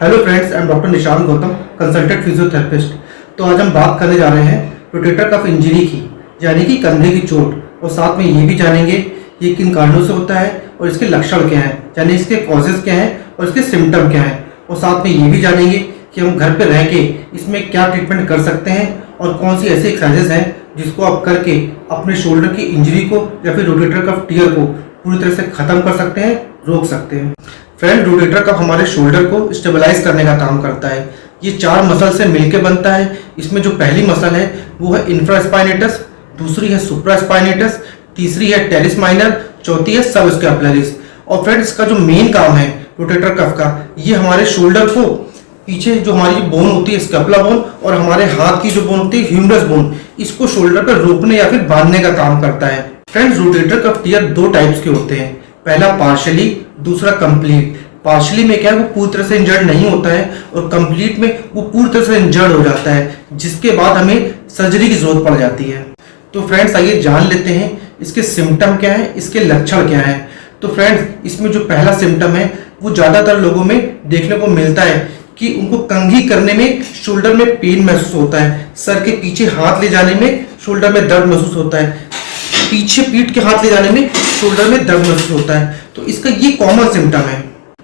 Hello friends, I am doctor Nishant Gautam, consultant physiotherapist. तो आज हम बात करने जा रहे हैं रोटेटर कफ इंजरी की, यानी कि कंधे की चोट। और साथ में ये भी जानेंगे ये किन कारणों से होता है और इसके लक्षण क्या हैं, यानी इसके कॉजेज़ क्या हैं और इसके सिम्टम क्या हैं। और साथ में ये भी जानेंगे कि हम घर पे रह के इसमें क्या ट्रीटमेंट कर सकते हैं और कौन सी ऐसी एक्सरसाइजेज हैं जिसको आप करके अपने शोल्डर की इंजरी को या फिर रोटेटर कफ टियर को पूरी तरह से ख़त्म कर सकते हैं, रोक सकते हैं। फ्रेंड, रोटेटर कफ हमारे शोल्डर को स्टेबलाइज करने का काम करता है। ये 4 मसल से मिलकर बनता है। इसमें जो पहली मसल है वो है इंफ्रास्पाइनेटस, दूसरी है सुप्रास्पाइनेटस, तीसरी है टेरिस माइनर, चौथी है सबस्कैपुलरिस। और फ्रेंड, इसका जो मेन काम है रोटेटर कफ का, ये हमारे शोल्डर को पीछे जो हमारी बोन होती है स्कैपुला बोन और हमारे हाथ की जो बोन होती है ह्यूमरस बोन, इसको शोल्डर पर रोकने या फिर बांधने का काम करता है। Friends, rotator cuff tear 2 types के होते हैं। पहला पार्शियली, दूसरा कंप्लीट। पार्शियली में क्या है, वो पूरी तरह से इंजर्ड नहीं होता है और कंप्लीट में वो पूरी तरह से इंजर्ड हो जाता है, जिसके बाद हमें सर्जरी की जरूरत पड़ जाती है। तो फ्रेंड्स, आइए जान लेते हैं इसके सिम्टम क्या है, इसके लक्षण क्या है। तो फ्रेंड्स, इसमें जो पहला सिम्टम है वो ज़्यादातर लोगों में देखने को मिलता है कि उनको कंघी करने में शोल्डर में पेन महसूस होता है, सर के पीछे हाथ ले जाने में शोल्डर में दर्द महसूस होता है, पीछे पीठ के हाथ ले जाने में शोल्डर में दर्द महसूस होता है। तो इसका ये कॉमन सिम्टम है।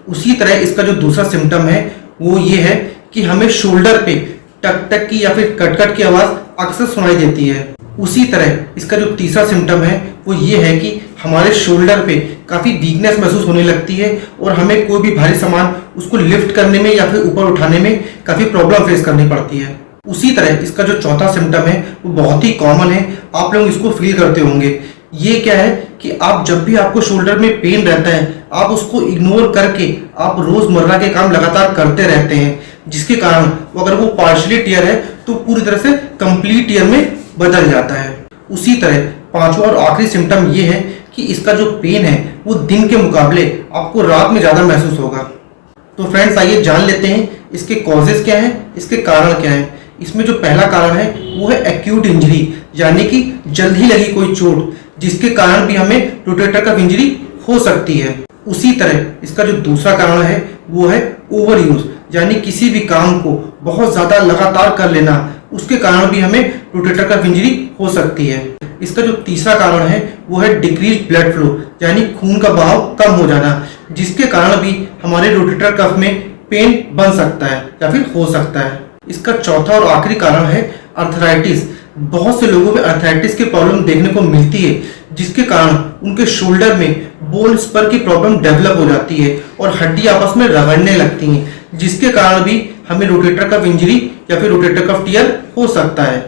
उसी तरह इसका जो दूसरा सिम्टम है वो ये है कि हमें शोल्डर पे टक टक की या फिर कट कट की आवाज़ अक्सर सुनाई देती है। उसी तरह इसका जो तीसरा सिम्टम है वो ये है कि हमारे शोल्डर पे काफ़ी वीकनेस महसूस होने लगती है और हमें कोई भी भारी सामान उसको लिफ्ट करने में या फिर ऊपर उठाने में काफ़ी प्रॉब्लम फेस करनी पड़ती है। उसी तरह इसका जो चौथा सिम्टम है वो बहुत ही कॉमन है, आप लोग इसको फील करते होंगे। ये क्या है कि आप जब भी आपको शोल्डर में पेन रहता है, आप उसको इग्नोर करके आप रोजमर्रा के काम लगातार करते रहते हैं, जिसके कारण अगर वो पार्शियली टियर है तो पूरी तरह से कंप्लीट टियर में बदल जाता है। उसी तरह पांचवा और आखिरी सिम्टम ये है कि इसका जो पेन है वो दिन के मुकाबले आपको रात में ज़्यादा महसूस होगा। तो फ्रेंड्स, आइए जान लेते हैं इसके कॉजेज क्या हैं, इसके कारण क्या हैं। इसमें जो पहला कारण है वो है एक्यूट इंजरी, यानी कि जल्द ही लगी कोई चोट, जिसके कारण भी हमें रोटेटर कफ इंजरी हो सकती है। उसी तरह इसका जो दूसरा कारण है वो है ओवर यूज, यानी किसी भी काम को बहुत ज़्यादा लगातार कर लेना, उसके कारण भी हमें रोटेटर कफ इंजरी हो सकती है। इसका जो तीसरा कारण है वो है डिक्रीज ब्लड फ्लो, यानी खून का बहाव कम हो जाना, जिसके कारण भी हमारे रोटेटर कफ में पेन बन सकता है या फिर हो सकता है। इसका चौथा और आखिरी कारण है अर्थराइटिस। बहुत से लोगों में अर्थराइटिस की प्रॉब्लम देखने को मिलती है, जिसके कारण उनके शोल्डर में बोन स्पर की प्रॉब्लम डेवलप हो जाती है और हड्डी आपस में रगड़ने लगती हैं, जिसके कारण भी हमें रोटेटर कफ इंजरी या फिर रोटेटर कफ टियर हो सकता है।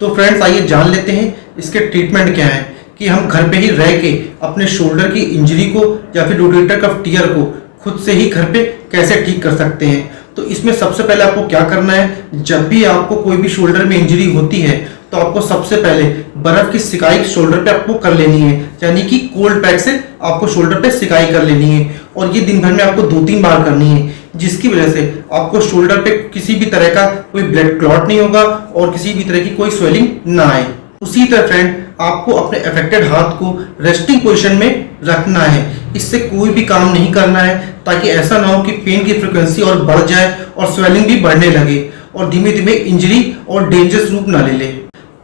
तो फ्रेंड्स, आइए जान लेते हैं इसके ट्रीटमेंट क्या है कि हम घर पे ही रह के अपने शोल्डर की इंजरी को या फिर रोटेटर कफ टियर को खुद से ही घर पे कैसे ठीक कर सकते हैं। तो इसमें सबसे पहले आपको क्या करना है, जब भी आपको कोई भी शोल्डर में इंजरी होती है तो आपको सबसे पहले बर्फ की सिकाई शोल्डर पे आपको कर लेनी है, यानी कि कोल्ड पैक से आपको शोल्डर पे सिकाई कर लेनी है। और ये दिन भर में आपको 2-3 बार करनी है, जिसकी वजह से आपको शोल्डर पे किसी भी तरह का कोई ब्लड क्लॉट नहीं होगा और किसी भी तरह की कोई स्वेलिंग ना आए। उसी तरह फ्रेंड, आपको अपने अफेक्टेड हाथ को रेस्टिंग पोजीशन में रखना है, इससे कोई भी काम नहीं करना है, ताकि ऐसा ना हो कि पेन की फ्रिक्वेंसी और बढ़ जाए और स्वेलिंग भी बढ़ने लगे और धीमे धीमे इंजरी और डेंजरस रूप ना ले ले।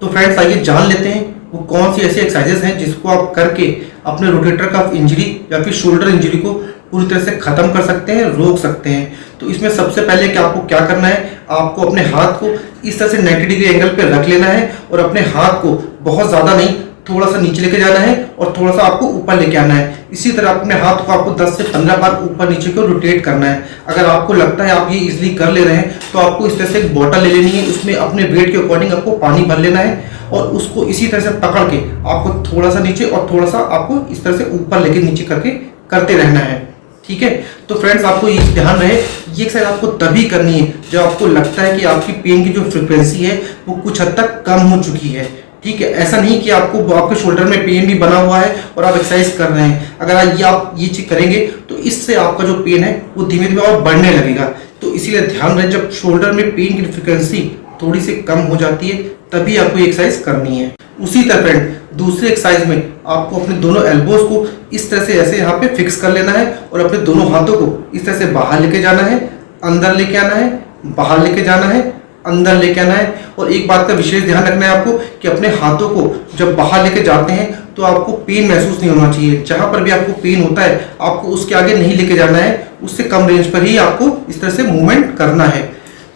तो फ्रेंड्स, आइए जान लेते हैं वो कौन सी ऐसी एक्सरसाइजेस हैं जिसको आप करके अपने रोटेटर कफ इंजरी या फिर शोल्डर इंजरी को पूरी तरह से खत्म कर सकते हैं, रोक सकते हैं। तो इसमें सबसे पहले कि आपको क्या करना है, आपको अपने हाथ को इस तरह से 90 डिग्री एंगल पे रख लेना है और अपने हाथ को बहुत ज़्यादा नहीं, थोड़ा सा नीचे लेके जाना है और थोड़ा सा आपको ऊपर लेके आना है। इसी तरह अपने हाथ को आपको 10 से 15 बार ऊपर नीचे को रोटेट करना है। अगर आपको लगता है आप ये इजीली कर ले रहे हैं तो आपको इस तरह से एक बॉटल ले लेनी है, उसमें अपने वेट के अकॉर्डिंग आपको पानी भर लेना है और उसको इसी तरह से पकड़ के आपको थोड़ा सा नीचे और थोड़ा सा आपको इस तरह से ऊपर लेके नीचे करके करते रहना है। ठीक है। तो फ्रेंड्स, आपको ये ध्यान रहे, ये एक्सरसाइज आपको तभी करनी है जब आपको लगता है कि आपकी पेन की जो फ्रिक्वेंसी है वो कुछ हद तक कम हो चुकी है। ठीक है, ऐसा नहीं कि आपको आपके शोल्डर में पेन भी बना हुआ है और आप एक्सरसाइज कर रहे हैं। अगर आप ये चीज करेंगे तो इससे आपका जो पेन है वो धीमे धीमे और बढ़ने लगेगा। तो इसीलिए ध्यान रहे, जब शोल्डर में पेन की फ्रिक्वेंसी थोड़ी सी कम हो जाती है तभी आपको ये एक्सरसाइज करनी है। उसी तरह फ्रेंड, दूसरी एक्सरसाइज में आपको अपने दोनों एल्बोज को इस तरह से ऐसे यहाँ पे फिक्स कर लेना है और अपने दोनों हाथों को इस तरह से बाहर लेके जाना है अंदर लेके आना है, बाहर लेके जाना है, अंदर लेके आना है। और एक बात का विशेष ध्यान रखना है आपको कि अपने हाथों को जब बाहर लेके जाते हैं तो आपको पेन महसूस नहीं होना चाहिए। जहां पर भी आपको पेन होता है आपको उसके आगे नहीं लेके जाना है, उससे कम रेंज पर ही आपको इस तरह से मूवमेंट करना है।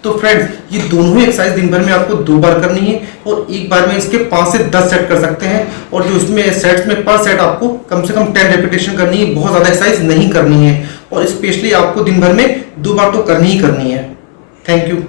तो फ्रेंड्स, ये दोनों ही एक्सरसाइज दिन भर में आपको 2 बार करनी है और एक बार में इसके 5 से 10 सेट कर सकते हैं। और जो इसमें सेट्स में पर सेट आपको कम से कम 10 रेपिटेशन करनी है, बहुत ज़्यादा एक्सरसाइज नहीं करनी है। और स्पेशली आपको दिन भर में 2 बार तो करनी ही करनी है। Thank you.